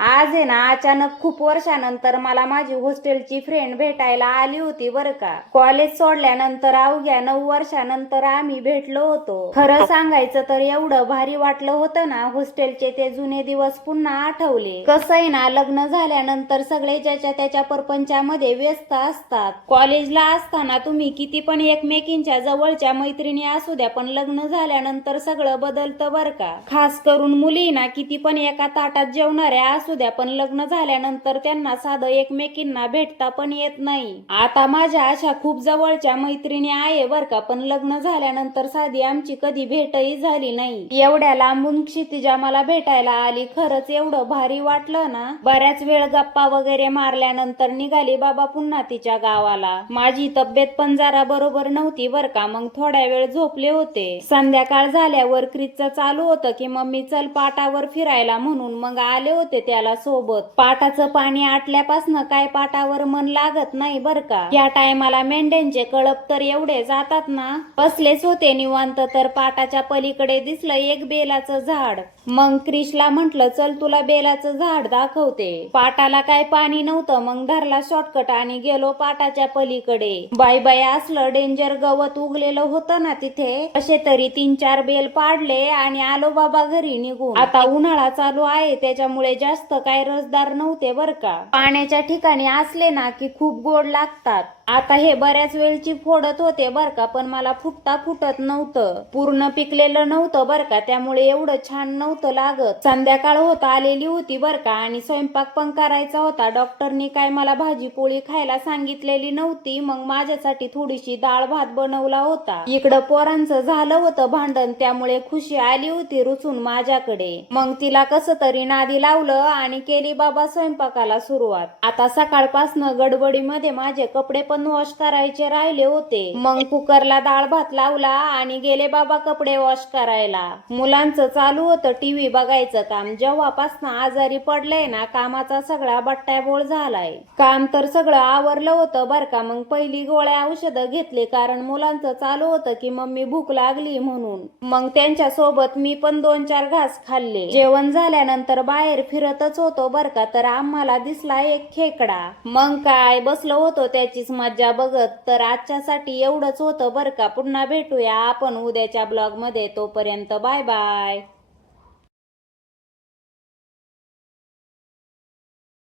आज आहे ना अचानक खूप वर्षानंतर मला माझी हॉस्टेलची फ्रेंड भेटायला आली होती बरं का. कॉलेज सोडल्यानंतर अवघ्या 9 वर्षानंतर आम्ही भेटलो होतो. खरं सांगायचं तर एवढं भारी वाटलं होतं ना, हॉस्टेलचे ते जुने दिवस पुन्हा आठवले. कसं आहे ना, लग्न झाल्यानंतर सगळे ज्याच्या त्याच्या परपंचामध्ये व्यस्त असतात. कॉलेजला असताना तुम्ही किती पण एकमेकींच्या जवळच्या मैत्रिणी असू द्या, पण लग्न झाल्यानंतर सगळं बदलतं बरं का. खास करून मुली ना किती पण एका ताटात जेवणाऱ्या असू द्या, पण लग्न झाल्यानंतर त्यांना साधं एकमेकींना भेटता पण येत नाही. आता माझ्या अशा खूप जवळच्या मैत्रिणी आहे बर का, पण लग्न झाल्यानंतर साधी आमची कधी भेटही झाली नाही. एवढ्या लांबून क्षितिजा मला भेटायला आली, खरंच एवढं भारी वाटलं ना. बऱ्याच वेळ गप्पा वगैरे मारल्यानंतर निघाली बाबा पुन्हा तिच्या गावाला. माझी तब्येत पण जरा बरोबर नव्हती बर का, मग थोड्या वेळ झोपले होते. संध्याकाळ झाल्यावर क्रिसचं चालू होतं की मम्मी चल पाटावर फिरायला म्हणून, मग आले होते त्याला सोबत. पाटाचं पाणी आटल्यापासनं काय पाटावर मन लागत नाही बर का. या टायमाला मेंढ्यांचे कळप तर एवढे जातात ना. बसलेच होते निवांत, तर पाटाच्या पलीकडे दिसलं एक बेलाचं झाड. मग क्रिशला म्हंटल चल तुला बेलाचं झाड दाखवते. पाटाला काय पाणी नव्हतं, मग धरला शॉर्टकट आणि गेलो पाटाच्या पलीकडे. बाय बाय असलं डेंजर गवत उगलेलं होतं ना तिथे. असे तरी 3-4 बेल पाडले आणि आलो बाबा घरी निघून. आता उन्हाळा चालू आहे त्याच्यामुळे जास्त काय रसदार नव्हते बर का. पाण्याच्या ठिकाणी असले ना की खूप गोड लागतात. आता हे बऱ्याच वेळची फोडत होते बर का, पण मला फुटत नव्हतं. पूर्ण पिकलेलं नव्हतं बर का, त्यामुळे एवढं छान नव्हतं लागत. संध्याकाळ होत आलेली होती बर का, आणि स्वयंपाक पण करायचा होता. डॉक्टरनी काय मला भाजी पोळी खायला सांगितलेली नव्हती, मग माझ्यासाठी थोडीशी डाळ भात बनवला होता. इकडं पोरांचं झालं होतं भांडण, त्यामुळे खुशी आली होती रुसून माझ्याकडे. मग तिला कसं तरी नादी लावलं आणि केली बाबा स्वयंपाकाला सुरुवात. आता सकाळपासनं गडबडीमध्ये माझे कपडे पण वॉश करायचे राहिले होते. मग कुकरला डाळ भात लावला आणि गेले बाबा कपडे वॉश करायला. मुलांचं चालू होतं टीव्ही बघायचं काम. जेव्हापासनं आजारी पडलंय ना, कामाचा सगळा बट्ट्याबोळ झालाय. काम तर सगळं आवरलं होतं बर का, मग पहिली गोळ्या औषधं घेतली, कारण मुलांचं चालू होतं की मम्मी भूक लागली म्हणून. मग त्यांच्या सोबत मी पण 2-4 घास खाल्ले. जेवण झाल्यानंतर बाहेर फिरतच होतो बर का, तर आम्हाला दिसला एक खेकडा. मग काय बसलो होतो त्याचीच मज्जा बघत. तर आजच्यासाठी एवढंच होतं बर का. पुन्हा भेटूया आपण उद्याच्या ब्लॉग मध्ये. तोपर्यंत बाय बाय.